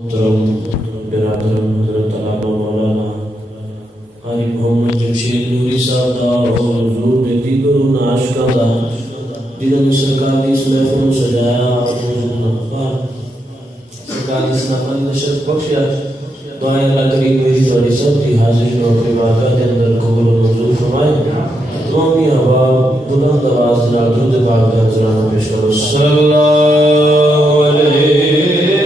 बिरादरम हजरत अल्लामा मौलाना हाजी मोहम्मद जमशेद नूरी साहब दा और हुजूर दे दीगर आशिकां दा जिन्होंने सरकार की इस महफिल को सजाया सरकार की सनाफत नशर बख्शिया दुआएं अल्लाह करीम मेरी थोड़ी सब की हाजिरी और इबादत के अंदर कबूल और मंजूर फरमाए दुआमी हवा बुलंद आवाज नाल दुरूद पाक दा नजराना पेश करो सल्लल्लाहु अलैहि को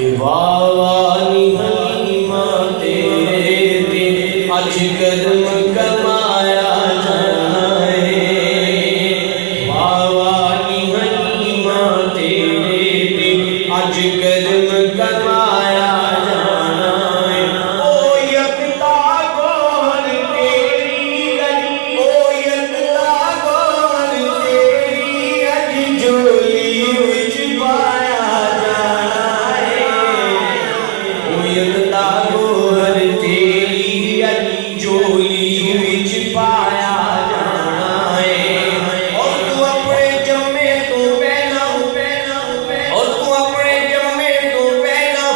कि वावानी हलीमा तेरे ते अज कदम कमाया जाए, वावानी हलीमा तेरे ते अज कदम कमाया जाना है। ओ यकता कौन तेरी गली, ओ यकता कौन तेरी अज झोली विच पाया जाना है। ओ यकता कौन तेरी अज झोली विच पाया जाना है। और तू अपने जम्मे तो पहना, और तू अपने जम्मे तो पहना,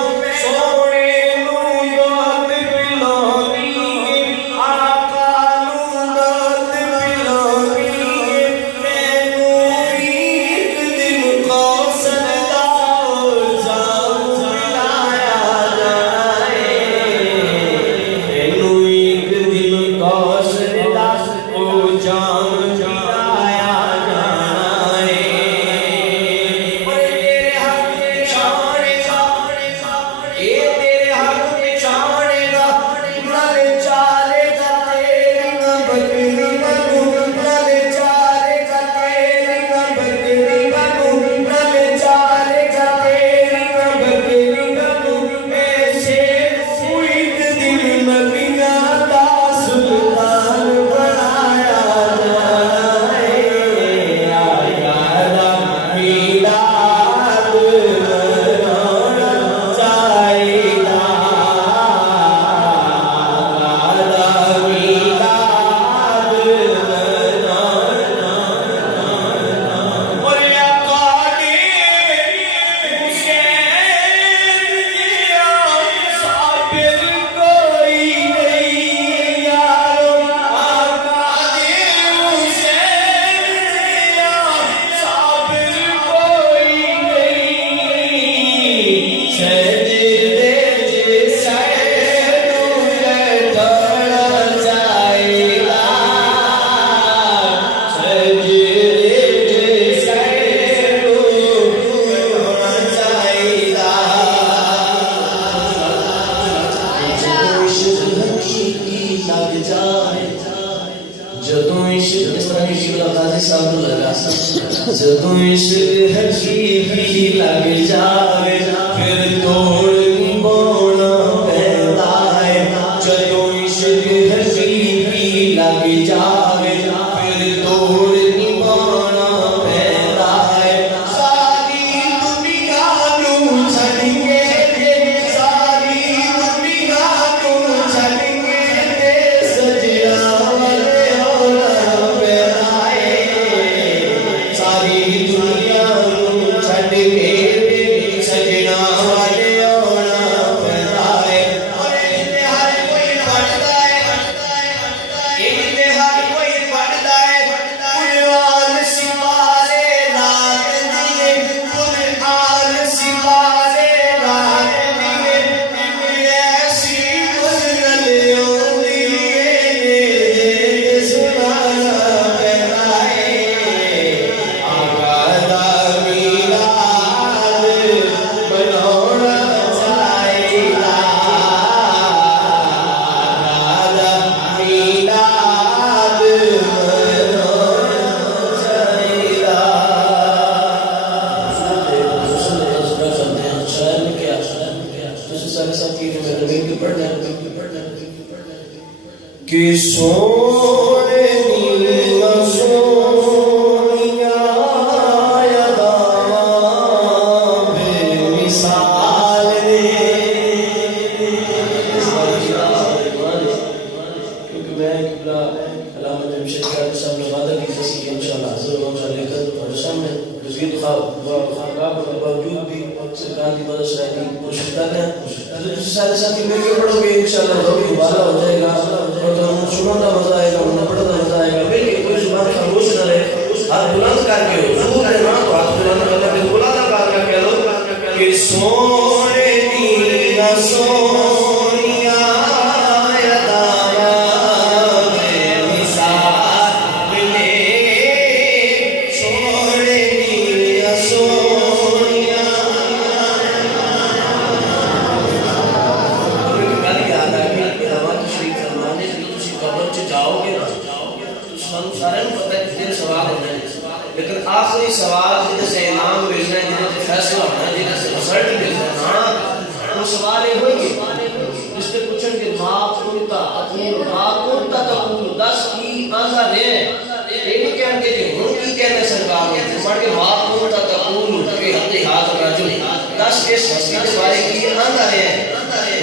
सोने नू दात पिलानी है, आका नू दात पिलानी है। मैनू एक दिन कौसर दा जाम पिलाया जाना है। मैनू एक दिन कौसर दा जाम पिलाया जाना है। और तेरे हक में छाड़ेगा, ये तेरे हक में छाड़ेगा, नल चालेगा तेरी न बकरी बनू, नल चालेगा तेरी न बकरी बनू, नल चालेगा तेरी न बकरी बनू। ऐसे एक दिन नबियां दा सुल्तान बनाया जाना है। आया दा मीलाद मनाना चाहिदा, आया दा मीलाद मनाना। और आका ने हुसैन दिया साबिर कोई नहीं यारो, आका ने हुसैन दिया साबिर कोई नहीं। सजदे जैसा नू लटड़ा चाहिदा, सजदे जैसा नू लटड़ा चाहिदा। जदों इश्क इस तरह की शिकला गाजी साहब को लगा, जदों इश्क हकीकी लग जावे फिर तोड़ निभाना पैंदा है। जदों इश्क हकीकी लग जावे फिर तोड़ निभाना पैंदा है। सारी दुनिया नू छड़ के, सारी दुनिया नू छड़ के सजना वाले होना पैदा है। सारी दुनिया नू छड़ के सजना वाले होना पैदा है। और इम्तिहान कोई पढ़ता है, इम्तिहान कोई पढ़ता है, कुरान सिपारे रात दिए, कुरान सिपारे रात दिए। ऐसी मुश्किल होती है सुनाना पैदा है। आका दा मीलाद मनाना चाहिदा, आका दा मीलाद मनाना चाहिदा। शायर ने क्या सारे साथी जो मेरे नबी के पढ़ने कि सोने नीला सोनिया यदावा बेमिसाल रे। क्योंकि मैं किबला अल्लामा जमशेद कादरी साहब ने वादा की थी कि इंशाअल्लाह हाजिर होगा लेकर तुम्हारे सामने मज़ीद खारगाह के बावजूद भी सरकार की मदद से कोशिश कर रहे हैं। सारे साथी मिलकर पढ़ोगे इंशाअल्लाह ज़रूर दोबारा हो जाएगा और सुनने का मजा आएगा, पढ़ने का मजा आएगा। बिल्कुल कोई जुबान खामोश न रहे, हाथ बुलंद करके ज़रूर है ना, तो हाथ बुलंद करना फिर बुलंद करके कह लो कि सोने नीला सोनिया यदावा बेमिसाल रे। सोने नीला सोनिया फैसला होना है जिस रिजल्ट मिलता है ना वो सवाल ये होई जिससे पूछन के मां कुंता तकूल 10 की आंदा रे ये नहीं कहते कि हूं की कहने सरकार ने मर के मां कुंता तकूल के हते हाथ राजू 10 इस हस्ती के बारे की आंदा रे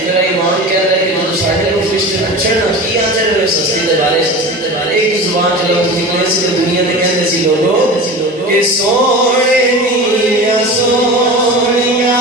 जरा ईमान कह रहे कि जो साडे को फिस्ट पूछन की आंदा रे हस्ती के बारे एक जुबान चलो निकले से दुनिया में कहते सी लोगो कि सोने मिया सोनिया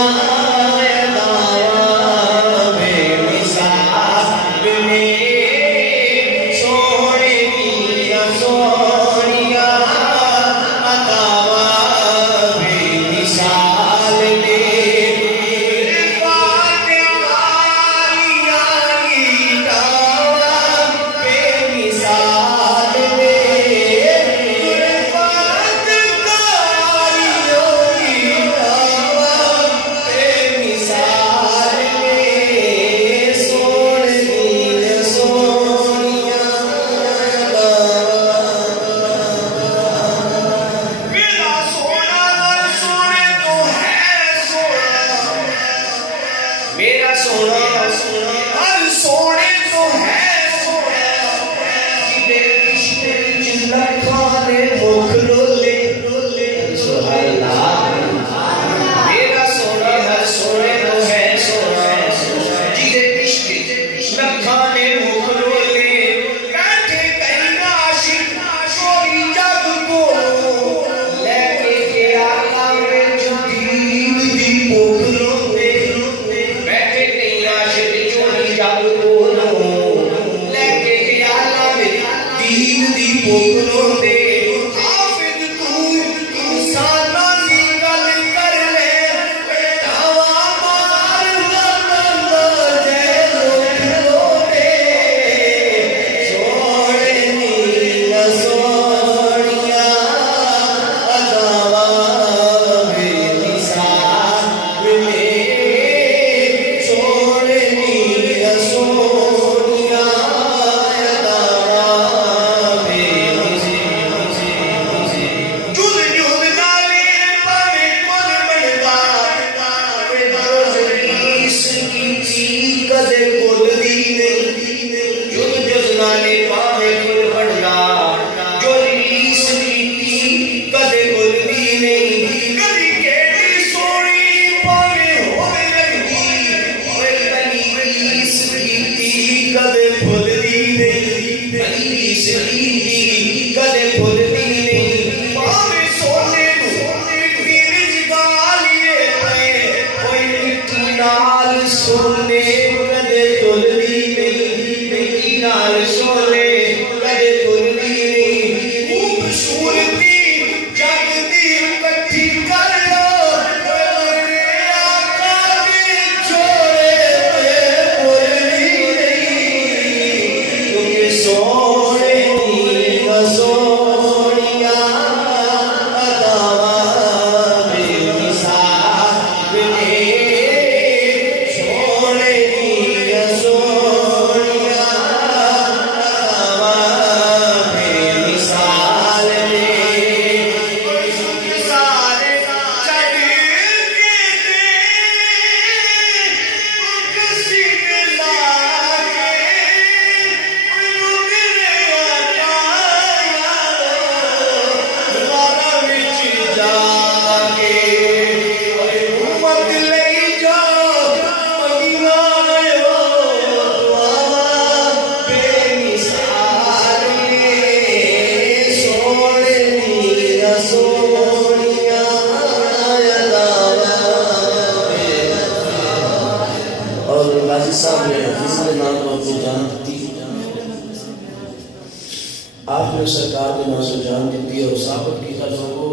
आपने सरकार के नाम से जान दी और साबित किया लोगों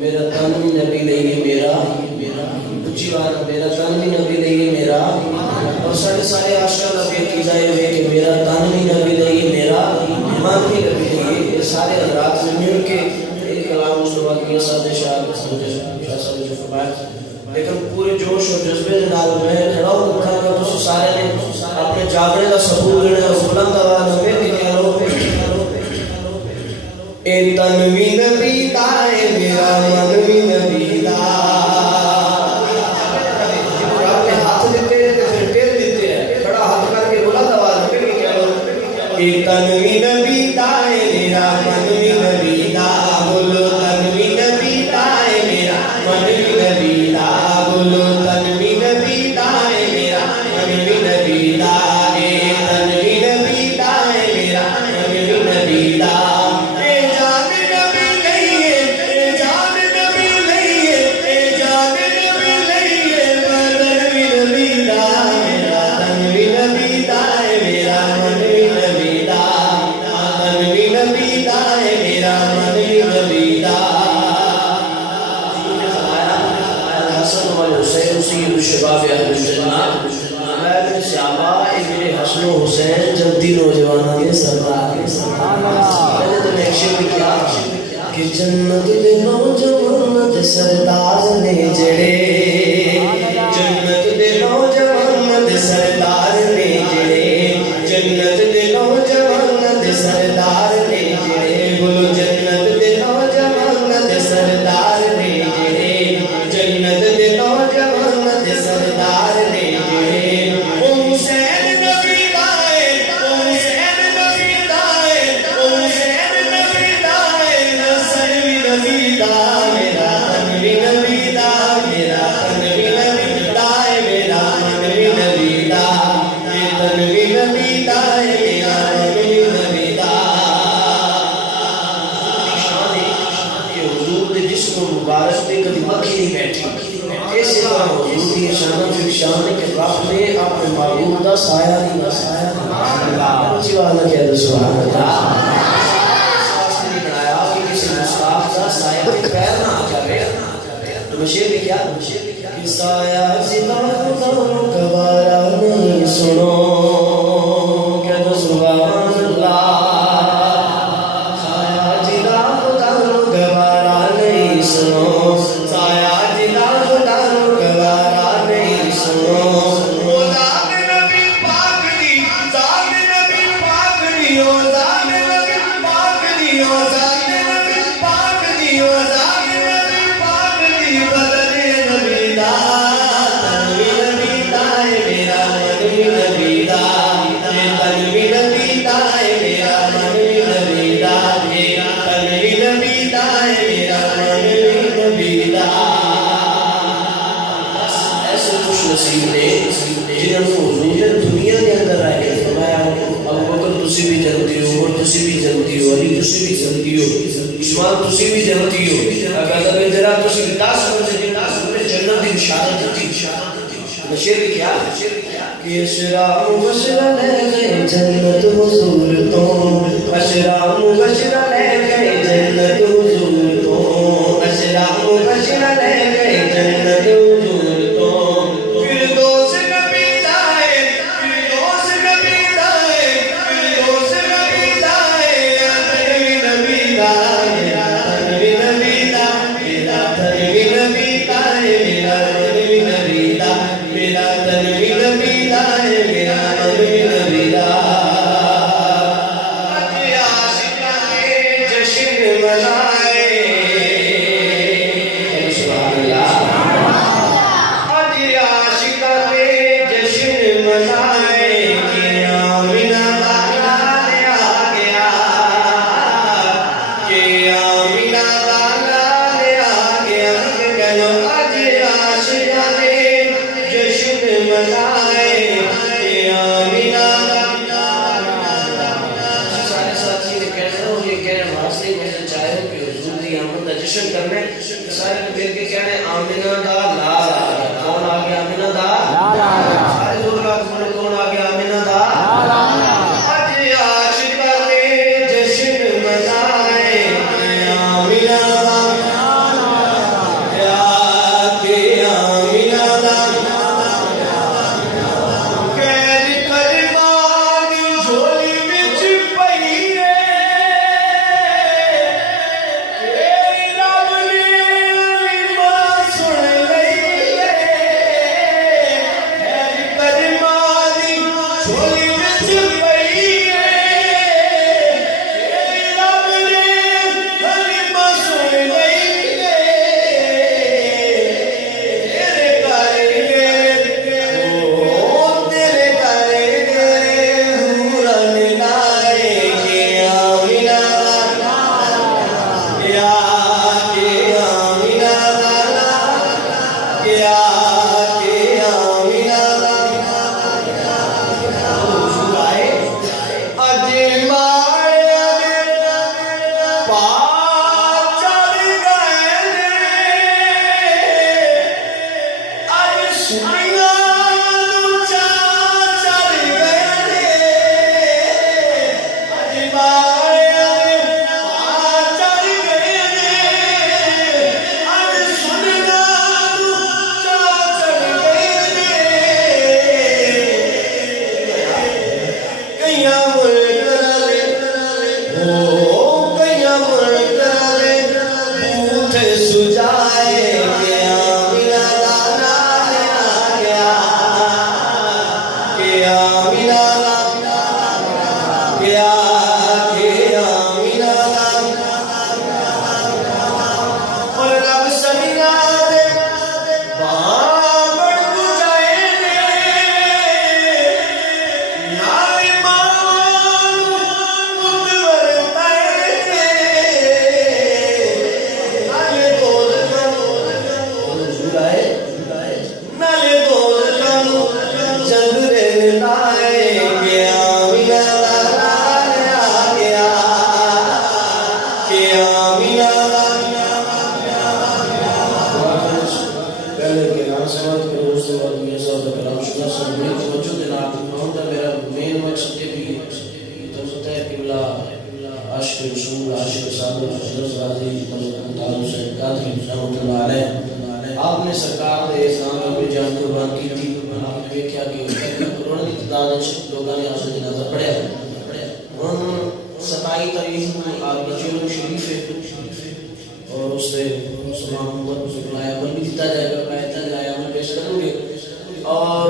मेरा तन भी नबी लेंगे मेरा ऊंची बात मेरा तन भी नबी लेंगे मेरा और साढ़े सारे आश्रम नबी की जाए हुए कि मेरा तन भी नबी लेंगे मेरा मन भी नबी लेंगे ये सारे हजरात में मिल के एक कलाम मुस्तफा की सादे शाह जो फरमाया लेकिन पूरे जोश और जज्बे के नाल में खड़ा होकर तो सारे ने अपने जागने का सबूत देना और बुलंद आवाज में कि क्या रो ए तन भी नबी दा है मेरा मन भी नबी दा हुसैन सैयद शबाब अहल जन्नत मौला सहाबा इब्ने हसन हुसैन जद्दी नौजवाना के सरदार के मैंने तो नक्शे में क्या कि जन्नत दे नौजवान दे सरदार ने जड़े जन्नत दे नौजवान दे सरदार ने जड़े जन्नत दे नौजवान दे सरदार ने जड़े बोलो जन्नत दे नौजवान दे सरदार ने जड़े जन्नत दे नौजवान दे सरदार ने जड़े ओ हुसैन नबी दाए ओ हुसैन नबी दाए ओ हुसैन नबी दाए नसर भी नबी दा मेरा तन भी नबी दा मेरा तन भी नबी दाए मेरा मन भी नबी दा ये तन भी नबी दाए मेरा मन भी नबी दा शान ये हुजूर दे जिस्म मुबारक ते कदी मक्खी नहीं बैठी ऐसे तरह हुजूर दी शान की शान के रब ने अपने महबूब दा साया नहीं अल्लाह जीवाना कह दो सुभान अल्लाह शास्त्र ने बनाया कि किसी मुस्ताफ दा साया पे पैर ना करे तो शेर में क्या कि साया जिला खुदा गवारा नहीं सुनो कह दो सुभान अल्लाह साया जिला खुदा गवारा नहीं सुनो साया जिला खुदा गवारा नहीं सुनो ओ जान नबी पाक दी जान नबी पाक दी ओ जान नबी पाक दी ओ जान नबी पाक दी ओ जान नबी पाक दी बदले नबी दा तन भी नबी दा मेरा मन भी नबी दा ये तन भी नबी दा मेरा मन भी नबी दा ये तन भी नबी दा मेरा मन भी नबी दा ऐसे खुश नसीब ने जिन्होंने हुजूर ने दुनिया के अंदर आके फरमाया अबू बकर तुसी भी जन्नती हो और तुसी भी जन्नती हो अली तुसी भी जन्नती हो उस्मान तुसी भी जन्नती हो अगर मैं जरा तुसी भी 10 में जन्नत की इशारत दी नशे भी क्या कि अशराम बशरा ले गए जन्नत हुजूर तो अशराम बशरा ले गए जन्नत हुजूर तो अशराम बशरा ले गए जन्नत हुजूर तो फिरदौस नबी दाए फिरदौस नबी दाए फिरदौस नबी दाए तनवी नबी दाए मेरा तनवी नबी दाए मेरा तनवी नबी दाए मेरा तनवी नबी दाए मेरा तनवी नबी दाए मेरा तनवी नबी दाए आज आशिकाने जश्न मनाए सुभान अल्लाह आज आशिकाने जश्न मनाए कि आमिना वाला आ गया कि आमिना वाला आ गया कहलो आज आशिकाने जश्न मनाए कि आमिना सारे साथी ने कहना हो ये कहने वास्ते मैंने चाहे कि हुजूर दी आमद का जश्न करना है सारे ने मिल के कहने आमिना दा लाल आ गया कौन आ गया आमिना दा लाल सारे लोग रात बोले कौन आ गया आमिना दा लाल आज आशिका ने जश्न मनाए आमिना दा या के आमिना दा कैद करवान झोली विच पई रे ए रब ने मां सुन लई रे कैद करवान झोली विच पई रे ए रब ने मां सुन लई रे तेरे करके ओ तेरे करके हुरन लाए के आमिना या के आमिना या के आमिना हुजूर आए अज माया पा चल गए आज सुनिया चा चल गए आज माया पा चल गए आज सुनिया चा फिर उसके बाद मियां साहब का कलाम सुना सब बड़ी तवज्जो के नाल उनका मेरा मेन मकसद ये भी तो होता है कि बिला आशिक रसूल आशिक साहब हजरत गाजी तालु से कादरी रहमतुल्लाह अलैह आपने सरकार दे इस्लाम में जान कुर्बान की थी। आपने देखा कि करोड़ों की तादाद में लोगों ने आपसे जनाजा पढ़ा हम 27 तारीख को आपकी चेलो शरीफ है और उससे मोहम्मद बुलाया अमल भी दिता जाएगा कहता जाए अमल पेश करेंगे और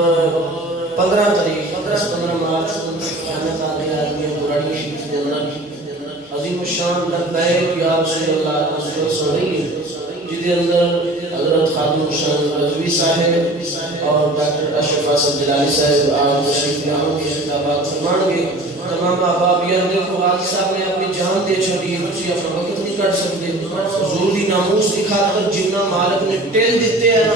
15 तारीख 15 मार्च क़यामत आदि आदमी बुराड़ी शरीफ के अंदर अजीम शान लब्बैक या रसूलल्लाह जिसके अंदर हजरत खादिम शान रज़वी साहब और डॉक्टर अशरफ हसन जलाली साहब आज तशरीफ लाओ के खिताबात फरमाएंगे। तमाम अहबाब ये देखो वाली साहब ने अपनी जान दे छोड़ी तुसी अपना वक्त नहीं कर सकते हुजूर दी नामूस की खातिर जिन्ना मालिक ने टेल दिते हैं ना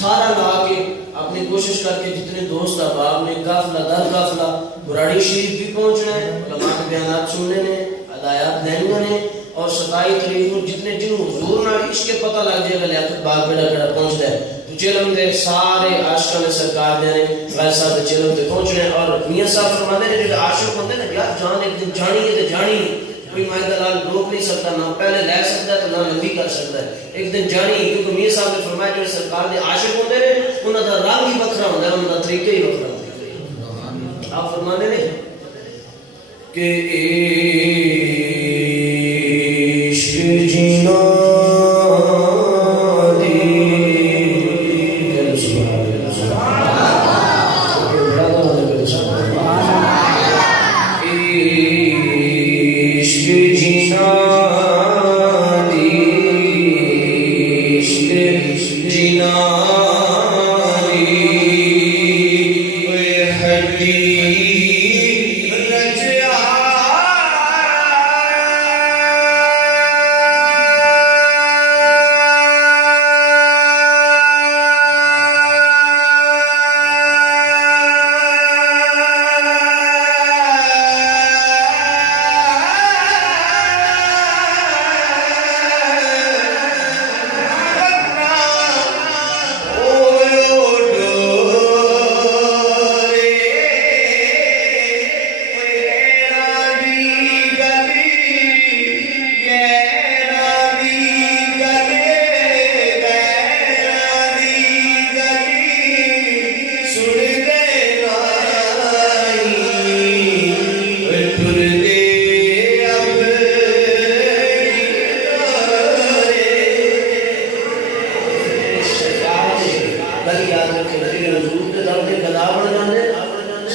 सारा ला के अपनी कोशिश करके जितने दोस्त अहबाब ने काफिला दर काफिला बुराड़ी शरीफ भी पहुंचना है उलमा के बयानात सुनने ने हदायत देने ने और 27 तारीख को जितने जिन हुजूर ना इसके पता लग जाएगा लियाकत बाग बेड़ा केड़ा पहुंचता है तो चेलम दे सारे आशिकां ने सरकार दे ने वैसा तो चेलम ते पहुंचने और मियां साहब फरमाते ने जो आशिक होंदे ना यार जान एक दिन जानी है तो जानी कोई माय दलाल रोक नहीं सकता ना पहले ले सकता है तो ना लंबी कर सकता है एक दिन जानी क्योंकि मियां साहब ने फरमाया जो सरकार दे आशिक होंदे ने उनका दा रंग ही वखरा होंदा है उनका तरीका ही वखरा होंदा है। आप फरमाते ने कि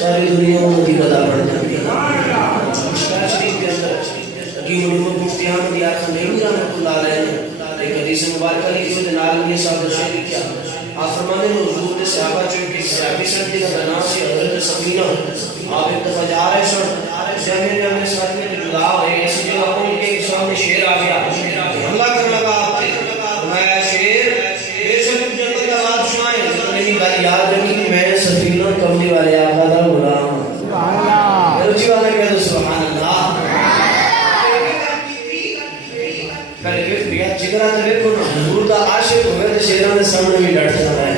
सारी दुनिया में की बता पड़ जाती है शरीफ के अंदर की उन्होंने मुफ्तियान दिया नहीं रहमतुल्लाह अलैह ने एक हदीस मुबारक लिखी है जनाब ने साहब ने शेयर किया आप फरमाते हैं हुजूर ने सहाबा जो कि सहाबी सन का नाम से हजरत सफीना आप एक दफा जा रहे सन जमीन में अपने साथ में जुदा हुए ऐसी जगह पहुंच के सामने शेर आ गया हमला करने लगा आप पे मैं शेर बेशक जन्नत का बादशाह है मेरी बात याद रखी मैं सफीना कमली वाले आका दा गुलाम सुभान अल्लाह रुचि वाले कह दो सुभान अल्लाह जिगरा तो देखो ना हुजूर का आशिक हो गए तो शेरों के सामने भी डट जाता है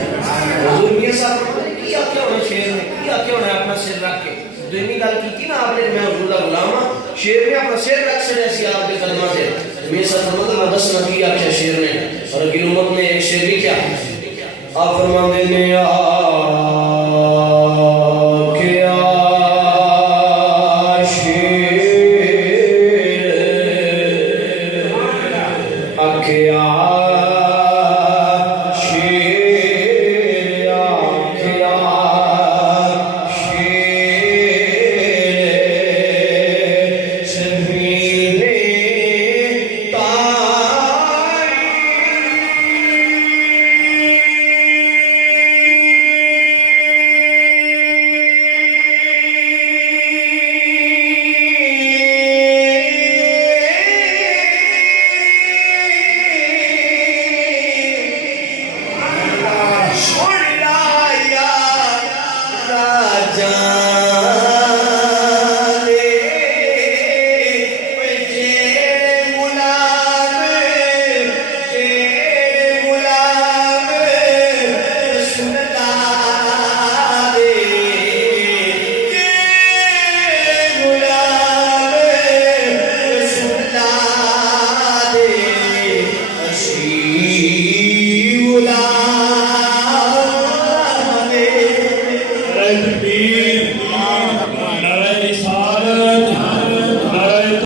हुजूर मियां साहब क्या क्या होना शेर ने क्या क्या होना अपना सिर रख के जो इन्हीं गल की थी ना आपने मैं हुजूर का गुलाम हां शेर ने अपना सिर रख से ऐसी आपके कदमों से मियां साहब मतलब बस ना किया क्या शेर ने और अगली उम्मत ने एक शेर भी क्या आप फरमाते ने नारे तकबीर